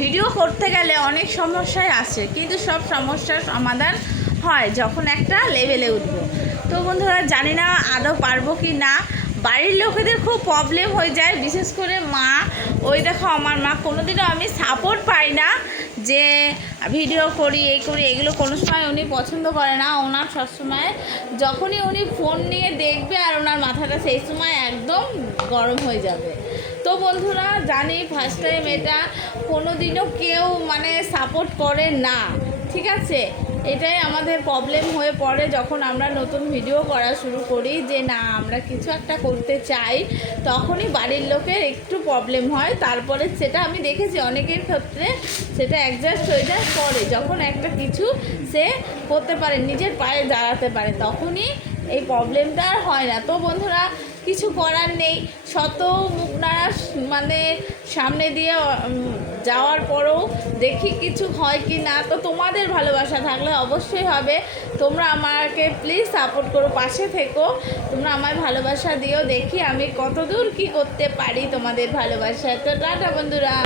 Video করতে গেলে অনেক সমস্যায় আসে, কিন্তু সব সমস্যার সমাধান হয় যখন একটা লেভেলে উঠবো। তো বন্ধুরা, জানি না আদৌ পারবো কি না। বাড়ির লোকেদের খুব প্রবলেম হয়ে যায়, বিশেষ করে মা। ওই দেখো, আমার মা কোনোদিনও আমি সাপোর্ট পাই না যে ভিডিও করি, এই করি, এগুলো কোনো সময় উনি পছন্দ করে না। ওনার সবসময় যখনই উনি ফোন নিয়ে দেখবে আর ওনার মাথাটা সেই সময় একদম গরম হয়ে যাবে। তো বন্ধুরা, জানি ফার্স্ট টাইম এটা কোনো দিনও কেউ মানে সাপোর্ট করে না, ঠিক আছে। এটাই আমাদের প্রবলেম হয়ে পড়ে যখন আমরা নতুন ভিডিও করা শুরু করি, যে না আমরা কিছু একটা করতে চাই, তখনই বাড়ির লোকের একটু প্রবলেম হয়। তারপরে সেটা আমি দেখেছি অনেকের ক্ষেত্রে সেটা অ্যাডজাস্ট হয়ে যায় পরে, যখন একটা কিছু সে করতে পারে, নিজের পায়ে দাঁড়াতে পারে, তখনই এই প্রবলেমটা আর হয় না। তো বন্ধুরা, কিছু করার নেই, শত মুখ নাড়া মানে সামনে দিয়ে যাওয়ার পরেও দেখি কিছু হয় কি না। তো তোমাদের ভালোবাসা থাকলে অবশ্যই হবে। তোমরা আমাকে প্লিজ সাপোর্ট করো, পাশে থেকো, তোমরা আমায় ভালোবাসা দিও, দেখি আমি কতদূর কি করতে পারি তোমাদের ভালোবাসা। তো টাটা বন্ধুরা।